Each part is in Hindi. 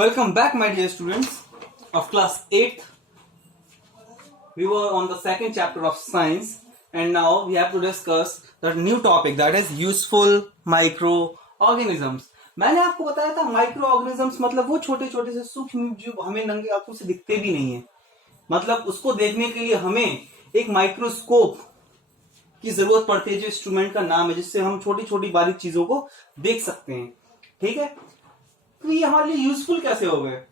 Welcome back, my dear students of class 8th. We were on the second chapter of science, and now we have to discuss the new topic, that is useful microorganisms. मैंने आपको बताया था माइक्रो ऑर्गेनिजम्स मतलब वो छोटे छोटे से सूक्ष्म जीव हमें नंगे आंखों से दिखते भी नहीं है, मतलब उसको देखने के लिए हमें एक माइक्रोस्कोप की जरूरत पड़ती है, जो इंस्ट्रूमेंट का नाम है, जिससे हम छोटी छोटी बारीक चीजों को देख सकते हैं। ठीक है, तो ये हमारे लिए यूजफुल कैसे हो गए,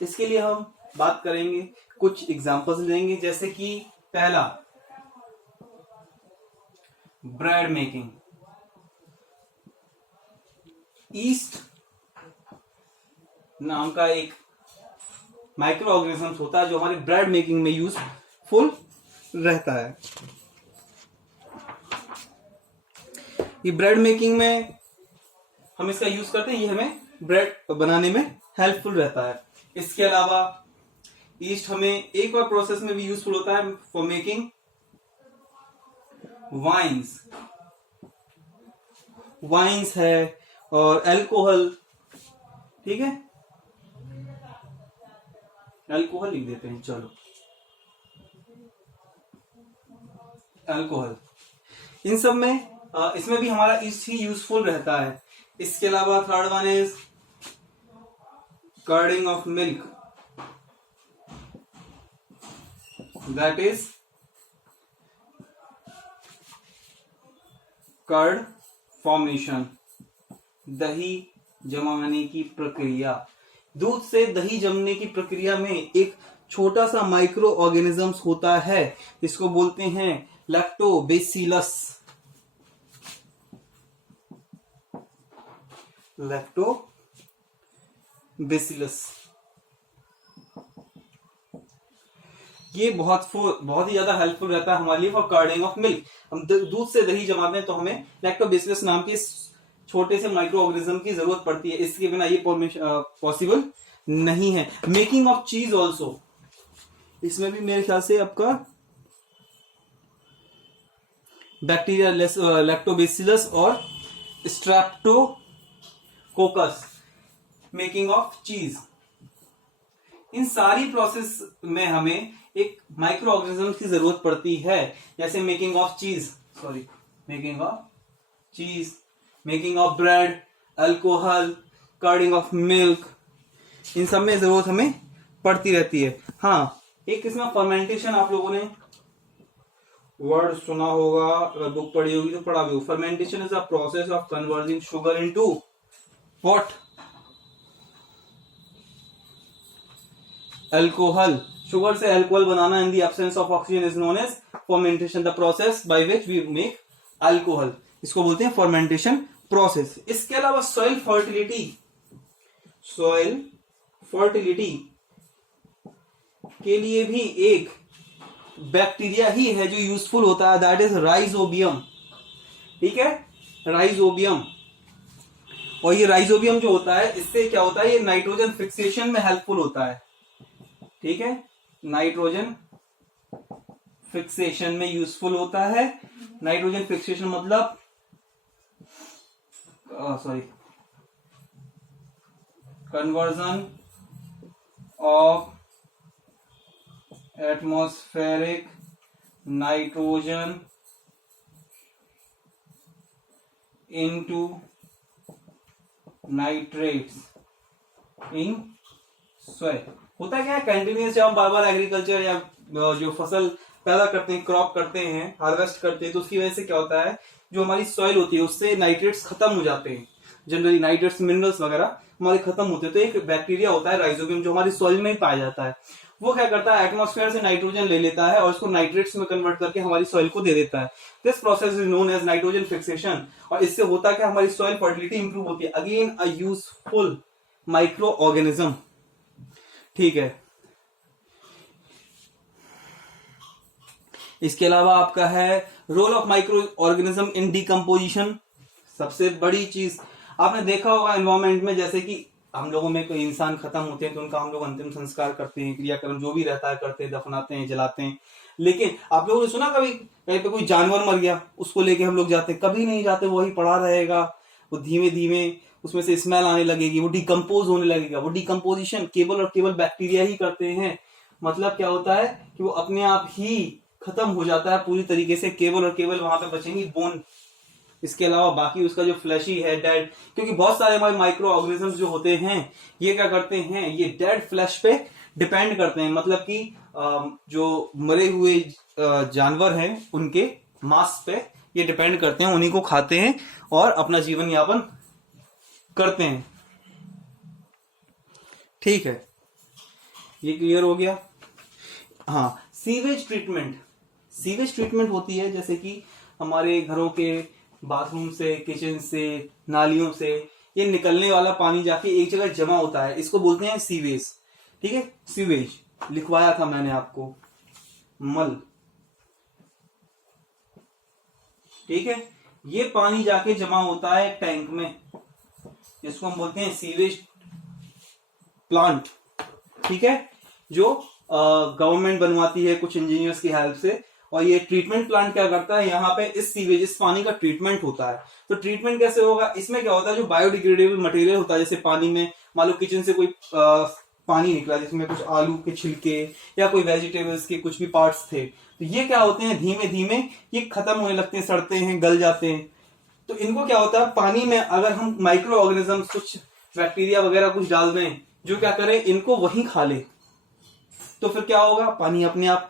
इसके लिए हम बात करेंगे, कुछ एग्जांपल्स लेंगे। जैसे कि पहला, ब्रेड मेकिंग। ईस्ट नाम का एक माइक्रो ऑर्गेनिज्म होता है जो हमारे ब्रेड मेकिंग में यूजफुल रहता है। ये ब्रेड मेकिंग में हम इसका यूज करते हैं, ये हमें ब्रेड बनाने में हेल्पफुल रहता है। इसके अलावा ईस्ट हमें एक और प्रोसेस में भी यूजफुल होता है, फॉर मेकिंग वाइन्स है और अल्कोहल। ठीक है, अल्कोहल लिख देते हैं, चलो अल्कोहल। इन सब में इसमें भी हमारा ईस्ट ही यूजफुल रहता है। इसके अलावा third one is curding of milk, that is curd formation, दही जमाने की प्रक्रिया। दूध से दही जमने की प्रक्रिया में एक छोटा सा माइक्रो ऑर्गेनिजम्स होता है, इसको बोलते हैं लैक्टोबैसिलस। ये बहुत ही ज्यादा हेल्पफुल रहता है हमारे लिए फॉर कर्डिंग ऑफ मिल्क। हम दूध से दही जमाते हैं तो हमें लैक्टोबैसिलस नाम के छोटे से माइक्रो ऑर्गेनिज्म की जरूरत पड़ती है, इसके बिना ये पॉसिबल नहीं है। मेकिंग ऑफ चीज ऑल्सो, इसमें भी मेरे ख्याल से आपका बैक्टीरिया लैक्टोबैसिलस और स्ट्रेप्टोकोकस, मेकिंग ऑफ चीज। इन सारी प्रोसेस में हमें एक माइक्रो ऑर्गेनिज्म की जरूरत पड़ती है, जैसे making of cheese, making of bread, alcohol, curding of milk, इन सब में जरूरत हमें पड़ती रहती है। हाँ, एक इसमें फर्मेंटेशन, आप लोगों ने वर्ड सुना होगा, अगर बुक पढ़ी होगी तो पढ़ा भी हो। Fermentation is a process of converting sugar into what? Alcohol. Sugar से अल्कोहल बनाना in the absence of oxygen is known as fermentation, the process by which we make alcohol, इसको बोलते हैं फर्मेंटेशन प्रोसेस। इसके अलावा सॉइल फर्टिलिटी के लिए भी एक बैक्टीरिया ही है जो यूजफुल होता है, दैट इज राइजोबियम। ठीक है, राइजोबियम। और ये राइजोबियम जो होता है, इससे क्या होता है, ये नाइट्रोजन फिक्सेशन में हेल्पफुल होता है। ठीक है, नाइट्रोजन फिक्सेशन में यूजफुल होता है। नाइट्रोजन फिक्सेशन मतलब conversion of atmospheric nitrogen into nitrates in soil. होता क्या है, कंटिन्यूस जब हम बार बार एग्रीकल्चर या जो फसल पैदा करते हैं, क्रॉप करते हैं, हार्वेस्ट करते हैं, तो उसकी वजह से क्या होता है, जो हमारी सॉइल होती है उससे नाइट्रेट्स खत्म हो जाते हैं। जनरली नाइट्रेट्स, मिनरल्स वगैरह हमारे खत्म होते हैं। तो एक बैक्टीरिया होता है राइजोबियम, जो हमारी सॉइल में ही पाया जाता है। वो क्या करता है, एटमॉस्फेयर से नाइट्रोजन ले लेता है और उसको नाइट्रेट्स में कन्वर्ट करके हमारी सॉइल को दे देता है। This process is known as nitrogen fixation. और इससे होता क्या, हमारी सॉइल फर्टिलिटी इंप्रूव होती है। Again a useful microorganism. ठीक है, इसके अलावा आपका है role of microorganism in decomposition. सबसे बड़ी चीज आपने देखा होगा एनवायरमेंट में, जैसे कि हम लोगों में कोई इंसान खत्म होते हैं तो उनका हम लोग अंतिम संस्कार करते हैं, क्रियाक्रम जो भी रहता है करते हैं, दफनाते हैं, जलाते हैं। लेकिन आप लोगों ने सुना कभी कहीं पे कोई जानवर मर गया, उसको लेके हम लोग जाते हैं? कभी नहीं जाते, वही पड़ा रहेगा, वो धीमे धीमे उसमें से स्मेल आने लगेगी, वो डिकम्पोज होने लगेगा। वो डिकम्पोजिशन केवल और केवल बैक्टीरिया ही करते हैं। मतलब क्या होता है कि वो अपने आप ही खत्म हो जाता है पूरी तरीके से, केवल और केवल वहां पे बचेंगी बोन। इसके अलावा बाकी उसका जो फ्लैशी है डेड, क्योंकि बहुत सारे हमारे माइक्रो ऑर्गेनिजम्स जो होते हैं ये क्या करते हैं, ये डेड फ्लैश पे डिपेंड करते हैं। मतलब कि जो मरे हुए जानवर हैं उनके मांस पे ये डिपेंड करते हैं, उन्हीं को खाते हैं और अपना जीवन यापन करते हैं। ठीक है, ये क्लियर हो गया। हाँ, सीवेज ट्रीटमेंट। सीवेज ट्रीटमेंट होती है जैसे कि हमारे घरों के बाथरूम से, किचन से, नालियों से ये निकलने वाला पानी जाके एक जगह जमा होता है, इसको बोलते हैं सीवेज। ठीक है, सीवेज लिखवाया था मैंने आपको, मल। ठीक है, ये पानी जाके जमा होता है टैंक में, जिसको हम बोलते हैं सीवेज प्लांट। ठीक है, जो गवर्नमेंट बनवाती है कुछ इंजीनियर्स की हेल्प से। और ये ट्रीटमेंट प्लांट क्या करता है, यहाँ पे इस सीवेज, इस पानी का ट्रीटमेंट होता है। तो ट्रीटमेंट कैसे होगा, इसमें क्या होता है, जो बायोडिग्रेडेबल मटेरियल होता है, जैसे पानी में मान लो किचन से कोई पानी निकला जिसमें कुछ आलू के छिलके या कोई वेजिटेबल्स के कुछ भी पार्ट्स थे, तो ये क्या होते हैं, धीमे धीमे ये खत्म होने लगते हैं, सड़ते हैं, गल जाते हैं। तो इनको क्या होता है, पानी में अगर हम माइक्रो ऑर्गेनिजम्स, कुछ बैक्टीरिया वगैरह कुछ डाल दें जो क्या करें, इनको वहीं खा ले, तो फिर क्या होगा, पानी अपने आप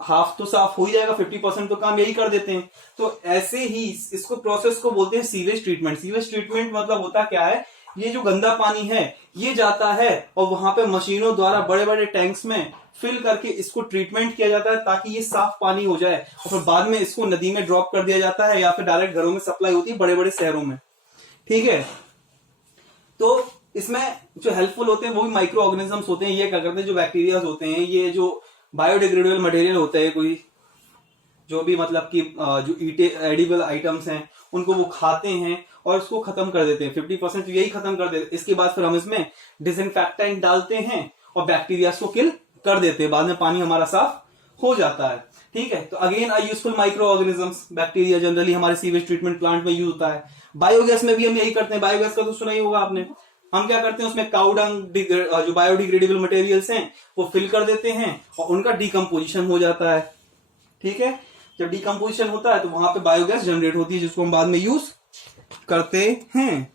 हाफ तो साफ हो ही जाएगा, 50% तो काम यही कर देते हैं। तो ऐसे ही इसको प्रोसेस को बोलते हैं सीवेज ट्रीटमेंट। सीवेज ट्रीटमेंट मतलब होता क्या है, ये जो गंदा पानी है ये जाता है और वहां पे मशीनों द्वारा बड़े बड़े टैंक्स में फिल करके इसको ट्रीटमेंट किया जाता है ताकि ये साफ पानी हो जाए, और फिर बाद में इसको नदी में ड्रॉप कर दिया जाता है या फिर डायरेक्ट घरों में सप्लाई होती है बड़े बड़े शहरों में। ठीक है, तो इसमें जो हेल्पफुल होते हैं वो भी माइक्रो ऑर्गेनिजम्स होते हैं। ये क्या करते हैं, जो बैक्टीरिया होते हैं, ये जो बायोडिग्रेडेबल मटेरियल होता है, कोई जो भी मतलब कि जो एडिबल आइटम्स हैं उनको वो खाते हैं और उसको खत्म कर देते हैं, 50% यही खत्म कर देते हैं। इसके बाद फिर हम इसमें डिसइंफेक्टेंट डालते हैं और बैक्टीरिया को किल कर देते हैं, बाद में पानी हमारा साफ हो जाता है। ठीक है, तो again a useful micro organisms, bacteria generally हमारे सीवेज ट्रीटमेंट प्लांट में यूज होता है। बायोगैस में भी हम यही करते हैं, बायोगैस का तो सुना ही होगा आपने। हम क्या करते हैं, उसमें काऊ डंग, जो बायोडिग्रेडेबल मटेरियल्स हैं वो फिल कर देते हैं और उनका डिकम्पोजिशन हो जाता है। ठीक है, जब डिकम्पोजिशन होता है तो वहां पे बायोगैस जनरेट होती है जिसको हम बाद में यूज करते हैं।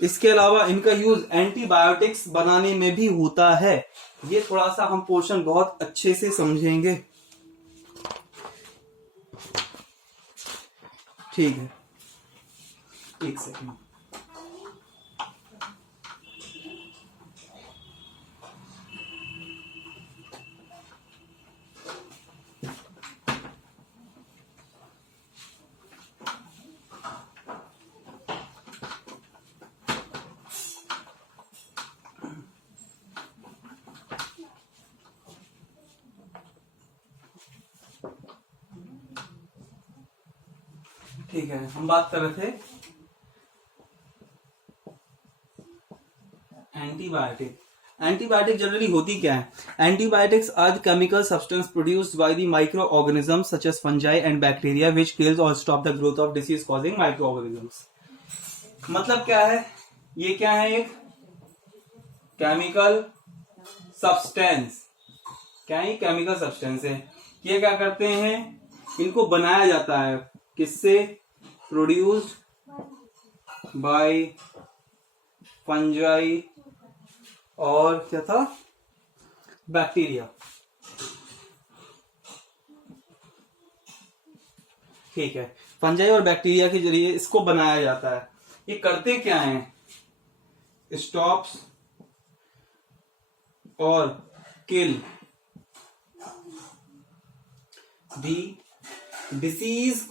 इसके अलावा इनका यूज एंटीबायोटिक्स बनाने में भी होता है। ये थोड़ा सा हम पोर्शन बहुत अच्छे से समझेंगे। ठीक है, एक सेकंड। ठीक है, हम बात कर रहे थे एंटीबायोटिक। एंटीबायोटिक जनरली होती क्या है, antibiotics are the chemical substance produced by the micro organisms such as fungi and bacteria which kills और stop the growth of disease causing micro organisms. मतलब क्या है, ये क्या है, एक केमिकल सब्सटेंस। क्या है, केमिकल सब्सटेंस है। ये क्या करते हैं, इनको बनाया जाता है किससे, प्रोड्यूस्ड बाय फंजाई और क्या था, बैक्टीरिया। ठीक है, फंजाई और बैक्टीरिया के जरिए इसको बनाया जाता है। ये करते क्या हैं, स्टॉप्स और किल दी डिसीज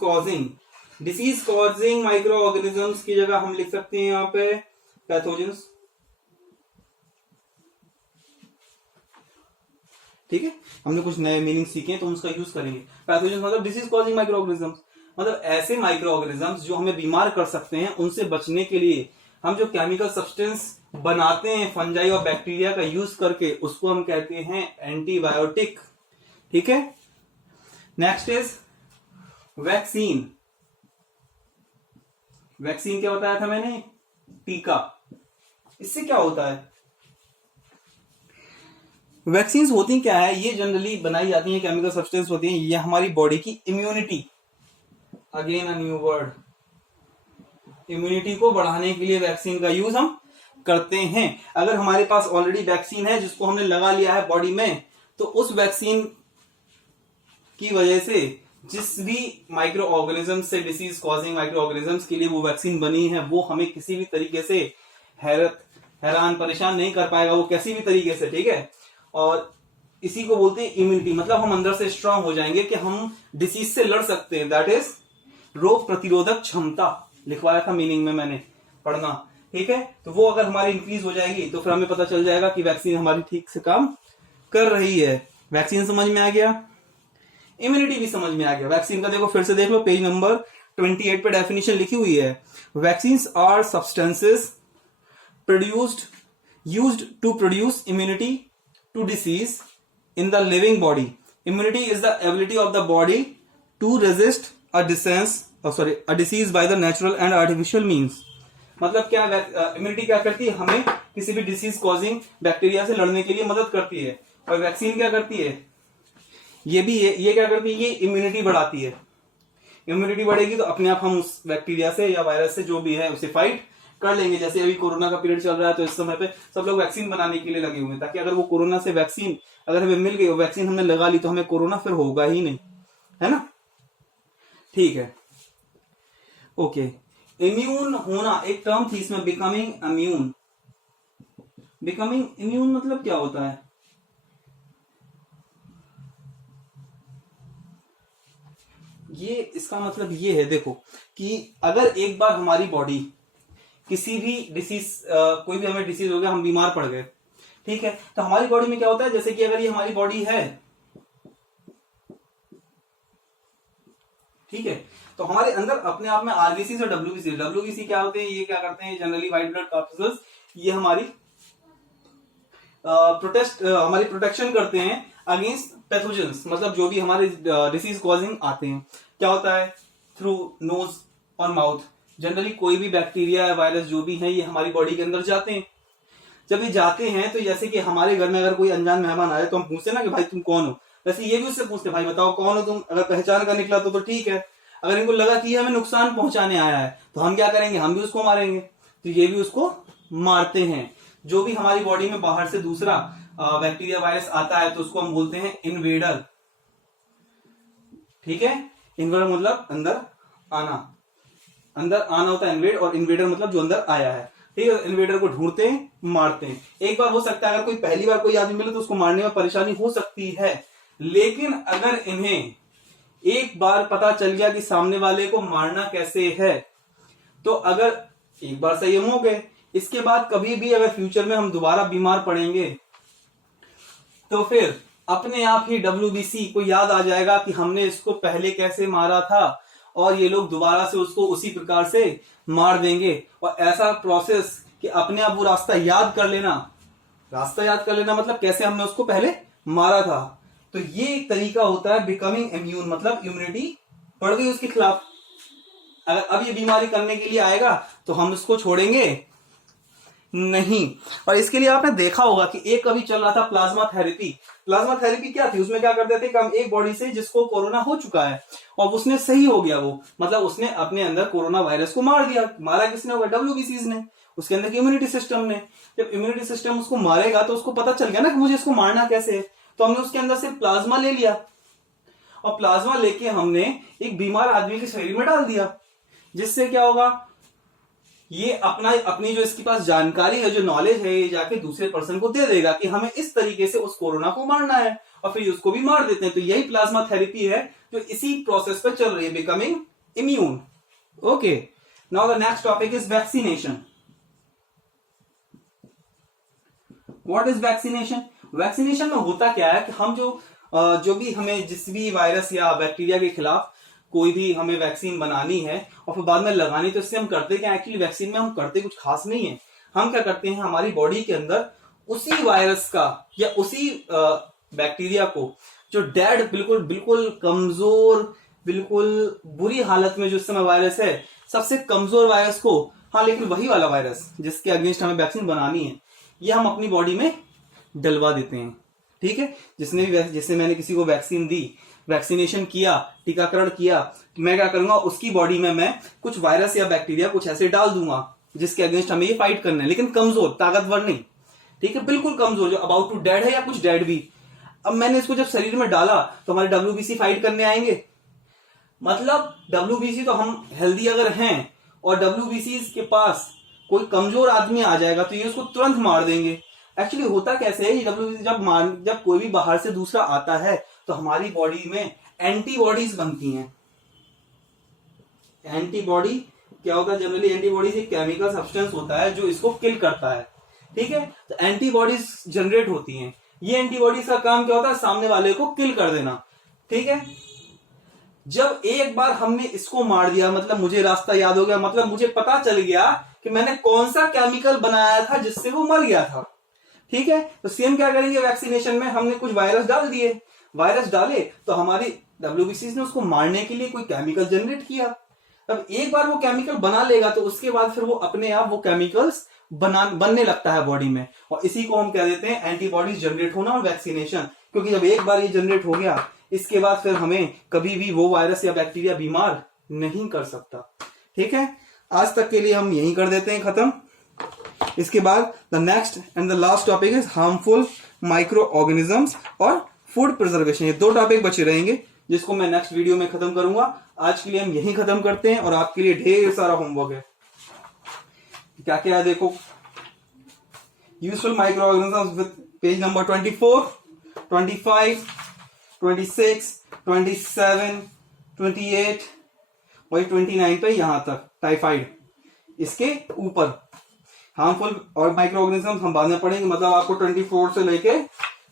कॉजिंग माइक्रो ऑर्गेनिजम्स की जगह हम लिख सकते हैं यहाँ पे पैथोजेंस। ठीक है, हमने कुछ नए मीनिंग सीखे तो उसका यूज करेंगे। पैथोजेंस मतलब डिसीज कॉजिंग माइक्रो ऑर्गेनिजम्स, मतलब ऐसे माइक्रो ऑर्गेनिजम्स जो हमें बीमार कर सकते हैं। उनसे बचने के लिए हम जो केमिकल सब्सटेंस बनाते हैं फंजाई और बैक्टीरिया का यूज करके, उसको हम कहते हैं एंटीबायोटिक। ठीक है, नेक्स्ट इज वैक्सीन। वैक्सीन क्या बताया था मैंने? टीका। इससे क्या होता है? वैक्सीन होती क्या है? ये जनरली बनाई जाती है, केमिकल सब्सटेंस होती है, ये हमारी बॉडी की immunity, again a new word, immunity को बढ़ाने के लिए वैक्सीन का यूज हम करते हैं। अगर हमारे पास ऑलरेडी वैक्सीन है जिसको हमने लगा लिया है बॉडी में, तो उस वैक्सीन की वजह से जिस भी माइक्रो ऑर्गेनिज्म से डिसीज कॉजिंग माइक्रो ऑर्गेनिजम्स के लिए वो वैक्सीन बनी है, वो हमें किसी भी तरीके से हैरान परेशान नहीं कर पाएगा, वो किसी भी तरीके से, ठीक है। और इसी को बोलते हैं इम्यूनिटी, मतलब हम अंदर से स्ट्रांग हो जाएंगे कि हम डिसीज से लड़ सकते हैं। दैट इज रोग प्रतिरोधक क्षमता, लिखवाया था मीनिंग में मैंने, पढ़ना, ठीक है। तो वो अगर हमारी इंक्रीज हो जाएगी तो फिर हमें पता चल जाएगा कि वैक्सीन हमारी ठीक से काम कर रही है। वैक्सीन समझ में आ गया, इम्यूनिटी भी समझ में आ गया। वैक्सीन का देखो, फिर से देख लो, पेज नंबर 28 पे डेफिनेशन लिखी हुई है। Vaccines are substances produced used to produce immunity to disease in the living body. Immunity is the ability of the body to resist a disease by the natural and artificial means. मतलब क्या, इम्यूनिटी क्या करती है? हमें किसी भी डिसीज कॉजिंग बैक्टीरिया से लड़ने के लिए मदद करती है। और वैक्सीन क्या करती है? ये क्या करती है? ये इम्यूनिटी बढ़ाती है। इम्यूनिटी बढ़ेगी तो अपने आप हम उस बैक्टीरिया से या वायरस से जो भी है उसे फाइट कर लेंगे। जैसे अभी कोरोना का पीरियड चल रहा है, तो इस समय पे सब लोग वैक्सीन बनाने के लिए लगे हुए हैं, ताकि अगर वो कोरोना से वैक्सीन अगर हमें मिल गई, वो वैक्सीन हमने लगा ली, तो हमें कोरोना फिर होगा ही नहीं, है ना, ठीक है। ओके, इम्यून होना एक टर्म थी इसमें, बिकमिंग इम्यून। बिकमिंग इम्यून मतलब क्या होता है? ये इसका मतलब ये है, देखो, कि अगर एक बार हमारी बॉडी किसी भी डिसीज, कोई भी हमें डिसीज हो गया, हम बीमार पड़ गए, ठीक है, तो हमारी बॉडी में क्या होता है? जैसे कि अगर ये हमारी बॉडी है, ठीक है, तो हमारे अंदर अपने आप में आरबीसी और डब्ल्यूबीसी क्या होते हैं? ये क्या करते हैं? जनरली व्हाइट ब्लड कॉर्पस्कल्स, ये हमारी हमारी प्रोटेक्शन करते हैं अगेंस्ट पैथोजेंस, मतलब जो भी हमारे डिसीज कॉजिंग आते हैं। क्या होता है? थ्रू नोज और माउथ। जनरली कोई भी बैक्टीरिया या वायरस जो भी है, ये हमारी बॉडी के अंदर जाते हैं। जब ये जाते हैं, तो जैसे कि हमारे घर में अगर कोई अनजान मेहमान आए, तो हम पूछते ना कि भाई तुम कौन हो, वैसे ये भी उससे पूछते, भाई बताओ कौन हो तुम। अगर पहचान का निकला तो ठीक है, अगर इनको लगा कि हमें नुकसान पहुंचाने आया है, तो हम क्या करेंगे? हम भी उसको मारेंगे। तो ये भी उसको मारते हैं। जो भी हमारी बॉडी में बाहर से दूसरा बैक्टीरिया वायरस आता है, तो उसको हम बोलते हैं इन्वेडर, ठीक है। इन्वेडर मतलब अंदर आना, अंदर आना होता है इन्वेड, और इन्वेडर मतलब जो अंदर आया है, ठीक है। इन्वेडर को ढूंढते हैं, मारते हैं। एक बार हो सकता है, अगर कोई पहली बार कोई आदमी मिले तो उसको मारने में परेशानी हो सकती है, लेकिन अगर इन्हें एक बार पता चल गया कि सामने वाले को मारना कैसे है, तो अगर एक बार संयम हो गए, इसके बाद कभी भी अगर फ्यूचर में हम दोबारा बीमार पड़ेंगे, तो फिर अपने आप ही डब्ल्यूबीसी को याद आ जाएगा कि हमने इसको पहले कैसे मारा था, और ये लोग दोबारा से उसको उसी प्रकार से मार देंगे। और ऐसा प्रोसेस कि अपने आप वो रास्ता याद कर लेना, मतलब कैसे हमने उसको पहले मारा था। तो ये एक तरीका होता है बिकमिंग इम्यून, मतलब इम्यूनिटी बढ़ गई उसके खिलाफ। अगर अब ये बीमारी करने के लिए आएगा, तो हम उसको छोड़ेंगे नहीं। और इसके लिए आपने देखा होगा कि एक अभी चल रहा था प्लाज्मा थेरेपी। प्लाज्मा थेरेपी क्या थी? उसमें क्या करते थे कि हम एक बॉडी से जिसको कोरोना हो चुका है और उसने सही हो गया, वो मतलब उसने अपने अंदर कोरोना वायरस को मार दिया। मारा किसने होगा? डब्ल्यूबीसीज ने, उसके अंदर की इम्यूनिटी सिस्टम ने। जब इम्यूनिटी सिस्टम उसको मारेगा, तो उसको पता चल गया ना कि मुझे इसको मारना कैसे है, तो हमने उसके अंदर से प्लाज्मा ले लिया, और प्लाज्मा लेके हमने एक बीमार आदमी के शरीर में डाल दिया। जिससे क्या होगा? ये अपनी जो इसके पास जानकारी है, जो नॉलेज है, ये जाके दूसरे पर्सन को दे देगा कि हमें इस तरीके से उस कोरोना को मारना है, और फिर उसको भी मार देते हैं। तो यही प्लाज्मा थेरेपी है जो इसी प्रोसेस पर चल रही है, becoming immune. Okay, now the next topic is vaccination. What is vaccination? Vaccination में होता क्या है कि हम जो भी हमें जिस भी वायरस या बैक्टीरिया के खिलाफ कोई भी हमें वैक्सीन बनानी है और फिर बाद में लगानी, तो इससे हम करते क्या? एक्चुअली वैक्सीन में हम करते कुछ खास नहीं है। हम क्या करते हैं, हमारी बॉडी के अंदर उसी वायरस का या उसी बैक्टीरिया को, जो डेड, बिल्कुल कमजोर, बिल्कुल बुरी हालत में जो इस समय वायरस है, सबसे कमजोर वायरस को, हाँ लेकिन वही वाला वायरस जिसके अगेंस्ट हमें वैक्सीन बनानी है, ये हम अपनी बॉडी में डलवा देते हैं। ठीक है, जिसने मैंने किसी को वैक्सीन दी, वैक्सीनेशन किया, टीकाकरण किया, मैं क्या करूंगा, उसकी बॉडी में मैं कुछ वायरस या बैक्टीरिया कुछ ऐसे डाल दूंगा जिसके अगेंस्ट हमें ये फाइट करना है, लेकिन कमजोर, ताकतवर नहीं। ठीक है, बिल्कुल कमजोर, जो अबाउट टू डेड है या कुछ डेड भी। अब मैंने इसको जब शरीर में डाला तो हमारे WBC फाइट करने आएंगे। मतलब WBC तो हम हेल्दी अगर हैं और WBC के पास कोई कमजोर आदमी आ जाएगा तो ये उसको तुरंत मार देंगे। एक्चुअली होता कैसे है, ये WBC जब कोई भी बाहर से दूसरा आता है तो हमारी बॉडी में एंटीबॉडीज बनती हैं। एंटीबॉडी क्या होता है, जनरली एंटीबॉडीज एक केमिकल सब्सटेंस होता है जो इसको किल करता है। ठीक है, तो एंटीबॉडीज जनरेट होती हैं। ये एंटीबॉडीज का काम क्या होता है, सामने वाले को किल कर देना। ठीक है, जब एक बार हमने इसको मार दिया, मतलब मुझे रास्ता याद हो गया, मतलब मुझे पता चल गया कि मैंने कौन सा केमिकल बनाया था जिससे वो मर गया था। ठीक है, तो सेम क्या करेंगे वैक्सीनेशन में, हमने कुछ वायरस डाल दिए, वायरस डाले तो हमारी WBC ने उसको मारने के लिए कोई केमिकल जनरेट किया। अब एक बार वो केमिकल बना लेगा तो उसके बाद फिर वो अपने आप वो केमिकल्स बनने लगता है बॉडी में, और इसी को हम कह देते हैं एंटीबॉडीज जनरेट होना और वैक्सीनेशन। क्योंकि जब एक बार ये जनरेट हो गया, इसके बाद फिर हमें कभी भी वो वायरस या बैक्टीरिया बीमार नहीं कर सकता। ठीक है, आज तक के लिए हम यही कर देते हैं खत्म। इसके बाद the next and the last topic is harmful micro organisms और फूड प्रिजर्वेशन। ये 2 टॉपिक बचे रहेंगे जिसको मैं नेक्स्ट वीडियो में खत्म करूंगा। आज के लिए हम यही खत्म करते हैं और आपके लिए ढेर सारा होमवर्क है। क्या क्या है देखो, useful micro organisms with page number 24, 25, 26, 27, 28 और 29 पे यहां तक टाइफाइड, इसके ऊपर हार्मफुल और माइक्रो ऑर्गेनिजम्स हम बाद में पढ़ेंगे। मतलब आपको 24 से लेके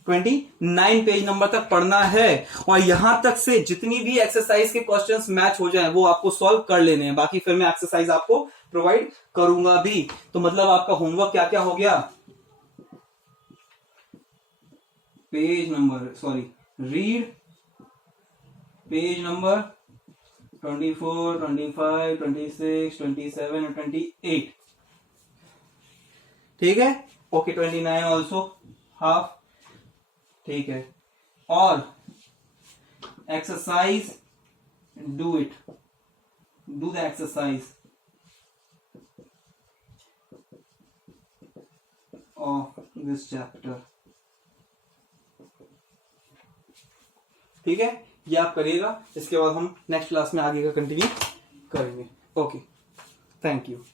29 पेज नंबर तक पढ़ना है, और यहां तक से जितनी भी एक्सरसाइज के क्वेश्चंस मैच हो जाएं वो आपको सॉल्व कर लेने हैं। बाकी फिर मैं एक्सरसाइज आपको प्रोवाइड करूंगा भी। तो मतलब आपका होमवर्क क्या क्या हो गया, page number read page number 24, 25, 26, 27 और 28। ठीक है, ओके 29 ऑल्सो हाफ। ठीक है, और exercise do the exercise of this chapter. ठीक है, ये आप करिएगा। इसके बाद हम नेक्स्ट क्लास में आगे का कंटिन्यू करेंगे। Okay, thank you.